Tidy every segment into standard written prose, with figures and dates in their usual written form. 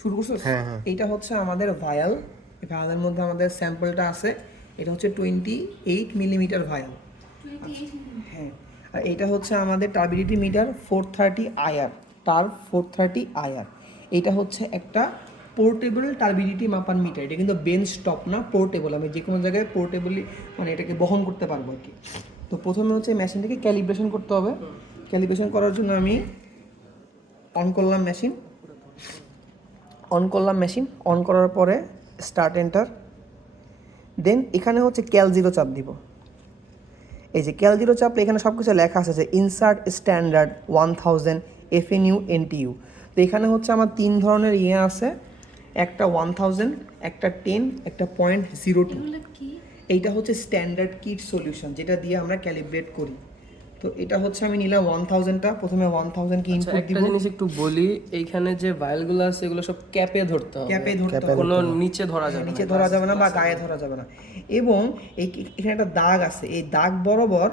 শুরু করছো? হ্যাঁ হ্যাঁ। এইটা হচ্ছে আমাদের ভায়াল, এই ভায়ালের মধ্যে আমাদের স্যাম্পলটা আছে। এটা হচ্ছে 28 মিলিমিটার ভায়াল। হ্যাঁ, আর এটা হচ্ছে আমাদের টার্বিডিটি মিটার 430 আইআর, টার 430 আইআর। এটা হচ্ছে একটা পোর্টেবল টার্বিডিটি মাপার মিটার। এটা কিন্তু বেঞ্চ টপ না, পোর্টেবল। আমি যে কোনো জায়গায় পোর্টেবলি মানে এটাকে বহন করতে পারবো আর কি। তো প্রথমে হচ্ছে মেশিনটাকে ক্যালিব্রেশন করতে হবে। ক্যালিব্রেশন করার জন্য আমি অন করলাম মেশিন, অন করার পরে স্টার্ট এন্টার। দেন এখানে হচ্ছে ক্যাল 0 চাপ দিব। এই যে ক্যাল 0 চাপলে এখানে সব কিছু লেখা আছে যে ইনসার্ট স্ট্যান্ডার্ড 1000 এফএনইউ এনটিইউ। তো এখানে হচ্ছে আমার 3 ধরনের আছে, একটা 1000, একটা 10, একটা 0.02। এইটা হচ্ছে স্ট্যান্ডার্ড কিট সলিউশন, যেটা দিয়ে আমরা ক্যালিব্রেট করি। তো এটা হচ্ছে আমি নিলাম 1000টা। প্রথমে 1000 কে ইনপুট দিব। একটা জিনিস একটু বলি, এইখানে যে ভাইলগুলো আছে এগুলো সব ক্যাপে ধরতে হবে, ক্যাপে ধরতে হবে, কোনো নিচে ধরা যাবে না, নিচে ধরা যাবে না বা গায়ে ধরা যাবে না। এবং এখানে একটা দাগ আছে, এই দাগ বরাবর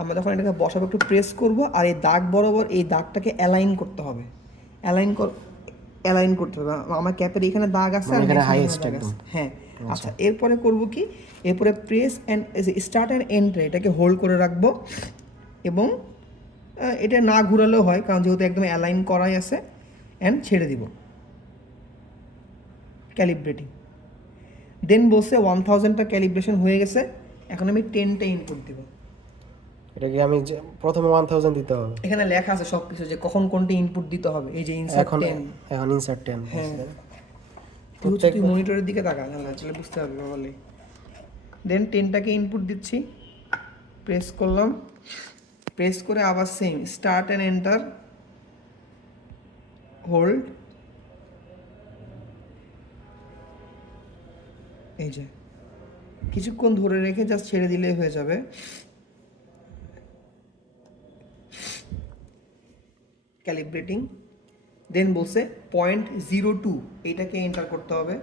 আমরা যখন এটাকে বসাবো একটু প্রেস করব, আর এই দাগ বরাবর এই দাগটাকে অ্যালাইন করতে হবে। অ্যালাইন করতে হবে। আমার ক্যাপের এখানে দাগ আছে, আর এখানে এখানে হাইয়েস্ট দাগ একদম। আছে। হ্যাঁ, আচ্ছা এরপরে করব কি, এরপরে press and start and enter এটাকে হোল্ড করে রাখবো। এবং এটা না ঘুরালেও হয়, কারণ যেহেতু একদম অ্যালাইন করাই আছে। অ্যান্ড ছেড়ে দিব, ক্যালিব্রেটিং। দেন বসে 1000টা ক্যালিব্রেশন হয়ে গেছে। এখন আমি 10টা ইনপুট দিব। এটা কি আমি প্রথমে 1000 দিতে হবে? এখানে লেখা আছে সব কিছু যে কখন কোনটা ইনপুট দিতে হবে। এই যে ইনসার্ট 10। এখন ইনসার্ট 10। হ্যাঁ, তুই মনিটরের দিকে তাকা, না আসলে বুঝতে পারবি বলে। দেন 10টাকে ইনপুট দিচ্ছি, প্রেস করলাম, প্রেস করে আবার same start and enter, hold. এই যে কিছুক্ষণ ধরে রেখে জাস্ট ছেড়ে দিলেই হয়ে যাবে। ক্যালিব্রেটিং। দেন বসে 0.02 এইটাকে এন্টার করতে হবে।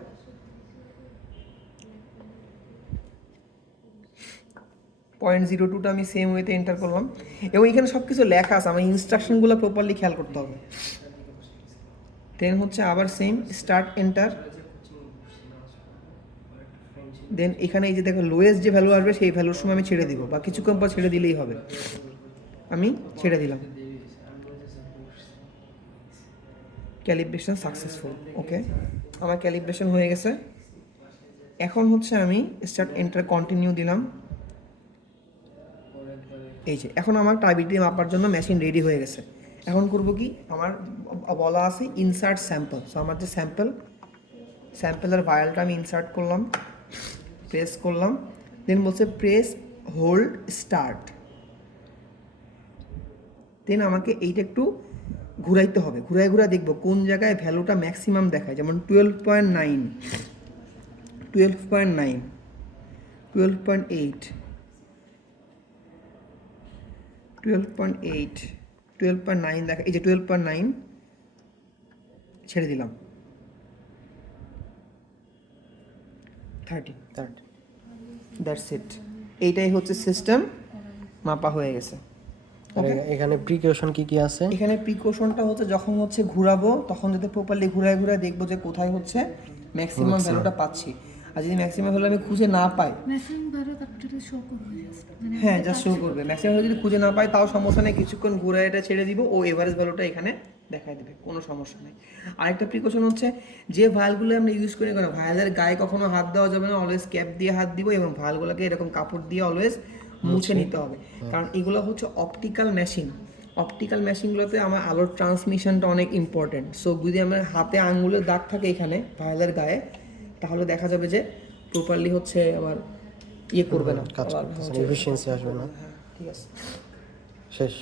0.02টা আমি সেম ওয়েতে এন্টার করলাম। এবং এখানে সব কিছু লেখা আছে, আমার ইনস্ট্রাকশনগুলো প্রপারলি খেয়াল করতে হবে। দেন হচ্ছে আবার সেম স্টার্ট এন্টার। দেন এখানে এই যে দেখো লোয়েস্ট যে ভ্যালু আসবে সেই ভ্যালুর সময় আমি ছেড়ে দিব, বা কিছুক্ষণ পর ছেড়ে দিলেই হবে। আমি ছেড়ে দিলাম। Calibration successful. ওকে, আমার ক্যালিব্রেশন হয়ে গেছে। এখন হচ্ছে আমি স্টার্ট এন্টার কন্টিনিউ দিলাম। এই যে এখন আমার টার্বিডিটি মাপার জন্য মেশিন রেডি হয়ে গেছে। এখন করব কি, আমার বলা আছে ইনসার্ট স্যাম্পল। সো আমার যে স্যাম্পলের ভায়ালটা আমি ইনসার্ট করলাম, প্রেস করলাম। দেন বলছে প্রেস হোল্ড স্টার্ট। দেন আমাকে এইটা একটু ঘুরাইতে হবে, ঘুরাই দেখবো কোন জায়গায় ভ্যালুটা ম্যাক্সিমাম দেখায়। যেমন 12.9, 12.9, 12.8, 12.8, 12.9 দেখা। এই যে 12.9 ছেড়ে দিলাম। 30, দ্যাটস ইট। এইটাই হচ্ছে সিস্টেম, মাপা হয়ে গেছে। এখানে প্রিকশন কি কি আছে? এখানে প্রিকশনটা হচ্ছে যখন হচ্ছে ঘুরাবো তখন যাতে প্রপারলি ঘুরায় দেখবো যে কোথায় হচ্ছে ম্যাক্সিমাম ভ্যালুটা পাচ্ছি। আর যদি ম্যাক্সিমাম ভ্যালু আমি খুঁজে না পাই, হ্যাঁ জাস্ট শো করবে। ম্যাক্সিমাম যদি খুঁজে না পাই তাও সমস্যা নেই, কিছুক্ষণ ঘুরায় এটা ছেড়ে দিব, ও এভারেজ ভ্যালুটা এখানে দেখাই দেবে, কোনো সমস্যা নেই। আরেকটা প্রিকশন হচ্ছে যে ভায়ালগুলো আমরা ইউজ করি, কেন ভায়ালের গায়ে কখনো হাত দেওয়া যাবে না, অলওয়েজ ক্যাপ দিয়ে হাত দিব, এবং ভায়ালগুলোকে এরকম কাপড় দিয়ে অলওয়েজ মুছে নিতে হবে। কারণ এগুলো হচ্ছে অপটিক্যাল মেশিন। অপটিক্যাল মেশিনগুলোতে আমার আলোর ট্রান্সমিশনটা অনেক ইম্পর্টেন্ট। সো যদি আমার হাতে আঙুলের দাগ থাকে এখানে ভায়ালের গায়ে, তাহলে দেখা যাবে যে প্রপারলি হচ্ছে আমার ইয়ে করবে না, কাজ করতেছে না, এফিশিয়েন্সি আসবে না। ঠিক আছে, শেষ।